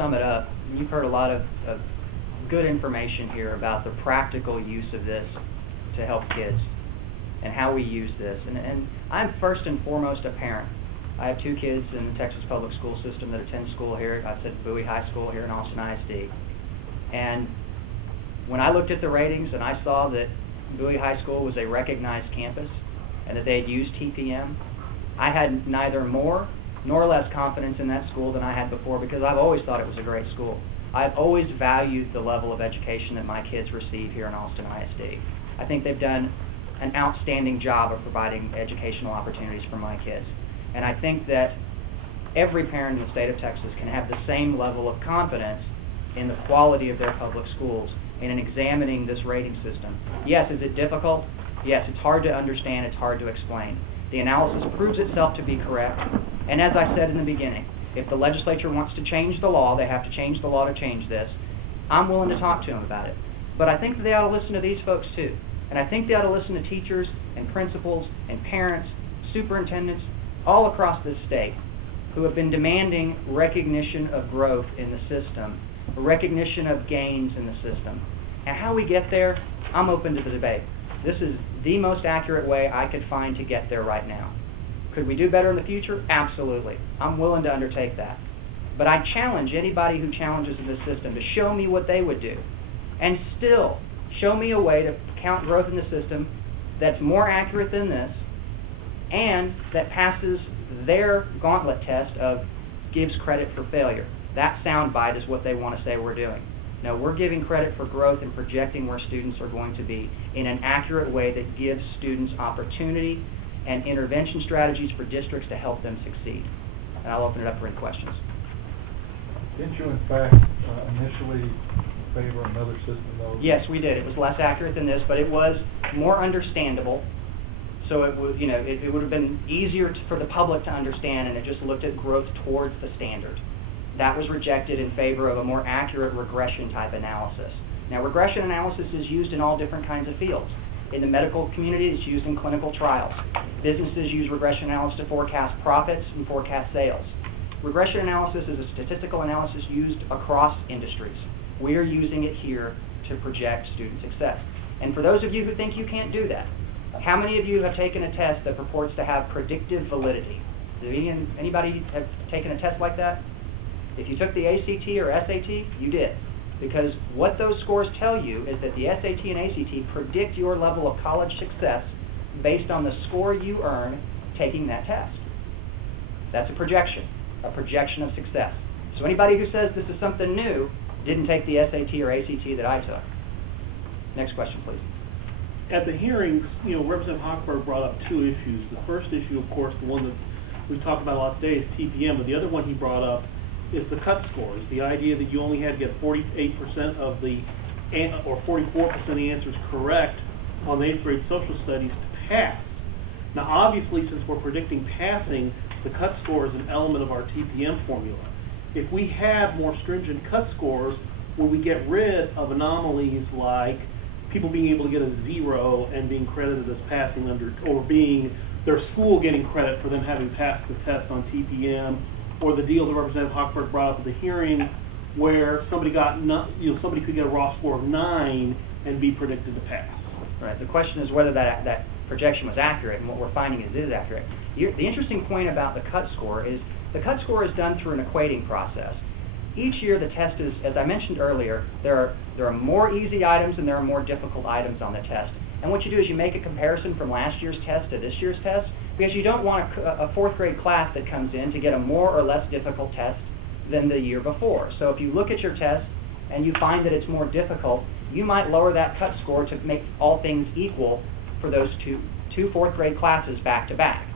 sum it up, you've heard a lot of good information here about the practical use of this to help kids and how we use this. And I'm first and foremost a parent. I have 2 kids in the Texas public school system that attend school here. I said Bowie High School here in Austin ISD. And when I looked at the ratings and I saw that Bowie High School was a recognized campus and that they had used TPM, I had neither more nor less confidence in that school than I had before, because I've always thought it was a great school. I've always valued the level of education that my kids receive here in Austin ISD. I think they've done an outstanding job of providing educational opportunities for my kids. And I think that every parent in the state of Texas can have the same level of confidence in the quality of their public schools and in examining this rating system. Yes, is it difficult? Yes, it's hard to understand, it's hard to explain. The analysis proves itself to be correct, and as I said in the beginning, if the legislature wants to change the law, they have to change the law to change this. I'm willing to talk to them about it. But I think that they ought to listen to these folks too. And I think they ought to listen to teachers and principals and parents, superintendents, all across this state who have been demanding recognition of growth in the system, recognition of gains in the system. And how we get there, I'm open to the debate. This is the most accurate way I could find to get there right now. Could we do better in the future? Absolutely. I'm willing to undertake that. But I challenge anybody who challenges this system to show me what they would do. And still, show me a way to count growth in the system that's more accurate than this and that passes their gauntlet test of gives credit for failure. That soundbite is what they want to say we're doing. No, we're giving credit for growth and projecting where students are going to be in an accurate way that gives students opportunity and intervention strategies for districts to help them succeed. And I'll open it up for any questions. Didn't you, in fact, initially favor another system, though? Yes, we did. It was less accurate than this, but it was more understandable. So it would, it would have been easier for the public to understand, and it just looked at growth towards the standard. That was rejected in favor of a more accurate regression type analysis. Now, regression analysis is used in all different kinds of fields. In the medical community, it's used in clinical trials. Businesses use regression analysis to forecast profits and forecast sales. Regression analysis is a statistical analysis used across industries. We are using it here to project student success. And for those of you who think you can't do that, how many of you have taken a test that purports to have predictive validity? Anybody have taken a test like that? If you took the ACT or SAT, you did. Because what those scores tell you is that the SAT and ACT predict your level of college success based on the score you earn taking that test. That's a projection of success. So anybody who says this is something new didn't take the SAT or ACT that I took. Next question, please. At the hearings, Representative Hochberg brought up 2 issues. The first issue, of course, the one that we've talked about a lot today, is TPM, but the other one he brought up is the cut scores, the idea that you only had to get 48% of the, or 44% of the answers correct on the 8th grade social studies to pass. Now, obviously, since we're predicting passing, the cut score is an element of our TPM formula. If we have more stringent cut scores, where we get rid of anomalies like people being able to get a 0 and being credited as passing under, or being their school getting credit for them having passed the test on TPM, or the deal that Representative Hochberg brought up at the hearing, where somebody somebody could get a raw score of 9 and be predicted to pass. Right. The question is whether that projection was accurate, and what we're finding is it is accurate. The interesting point about the cut score is the cut score is done through an equating process. Each year the test is, as I mentioned earlier, there are more easy items and there are more difficult items on the test. And what you do is you make a comparison from last year's test to this year's test, because you don't want a 4th grade class that comes in to get a more or less difficult test than the year before. So if you look at your test and you find that it's more difficult, you might lower that cut score to make all things equal for those two 4th grade classes back to back.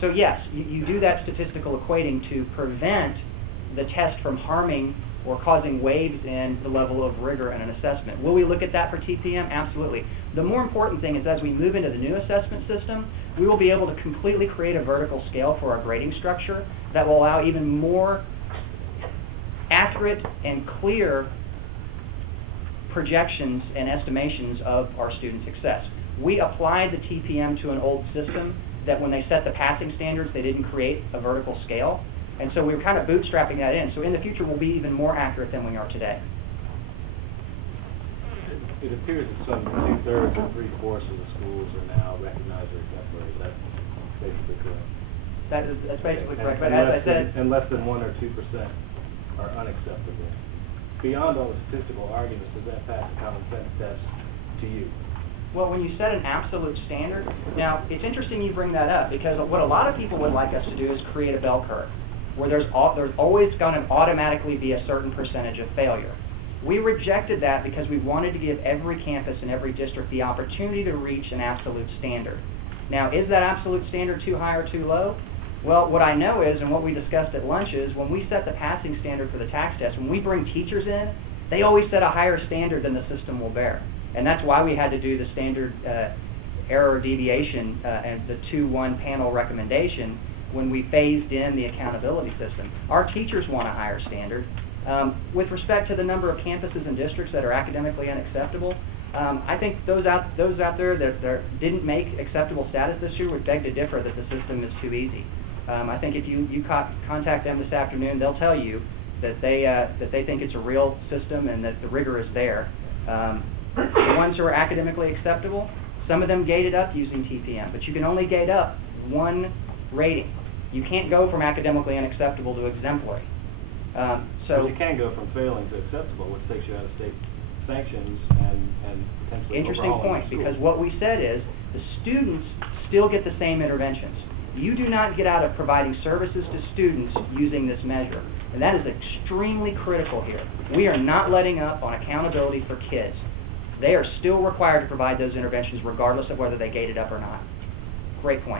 So yes, you do that statistical equating to prevent the test from harming or causing waves in the level of rigor in an assessment. Will we look at that for TPM? Absolutely. The more important thing is as we move into the new assessment system, we will be able to completely create a vertical scale for our grading structure that will allow even more accurate and clear projections and estimations of our student success. We applied the TPM to an old system that when they set the passing standards, they didn't create a vertical scale. And so we were kind of bootstrapping that in. So in the future, we'll be even more accurate than we are today. It appears that some 2/3 or 3/4 of the schools are now recognized or exemplary. Is that basically correct? That's basically correct. And But as I said, and less than 1 or 2% are unacceptable. Beyond all the statistical arguments, does that pass the common sense test to you? well, when you set an absolute standard, now it's interesting you bring that up, because what a lot of people would like us to do is create a bell curve where there's always going to automatically be a certain percentage of failure. We rejected that because we wanted to give every campus and every district the opportunity to reach an absolute standard. Now, is that absolute standard too high or too low? Well, what I know is, and what we discussed at lunch is, when we set the passing standard for the tax test, when we bring teachers in, they always set a higher standard than the system will bear. And that's why we had to do the standard error deviation and the 2-1 panel recommendation when we phased in the accountability system. Our teachers want a higher standard. With respect to the number of campuses and districts that are academically unacceptable, I think those out there that didn't make acceptable status this year would beg to differ that the system is too easy. I think if you contact them this afternoon, they'll tell you that they think it's a real system and that the rigor is there. The ones who are academically acceptable, some of them gated up using TPM, but you can only gate up one rating. You can't go from academically unacceptable to exemplary. So you can go from failing to acceptable, which takes you out of state sanctions and potentially Interesting overhauling point, the school. because what we said is the students still get the same interventions. You do not get out of providing services to students using this measure, and that is extremely critical here. We are not letting up on accountability for kids. They are still required to provide those interventions regardless of whether they gated up or not. Great point.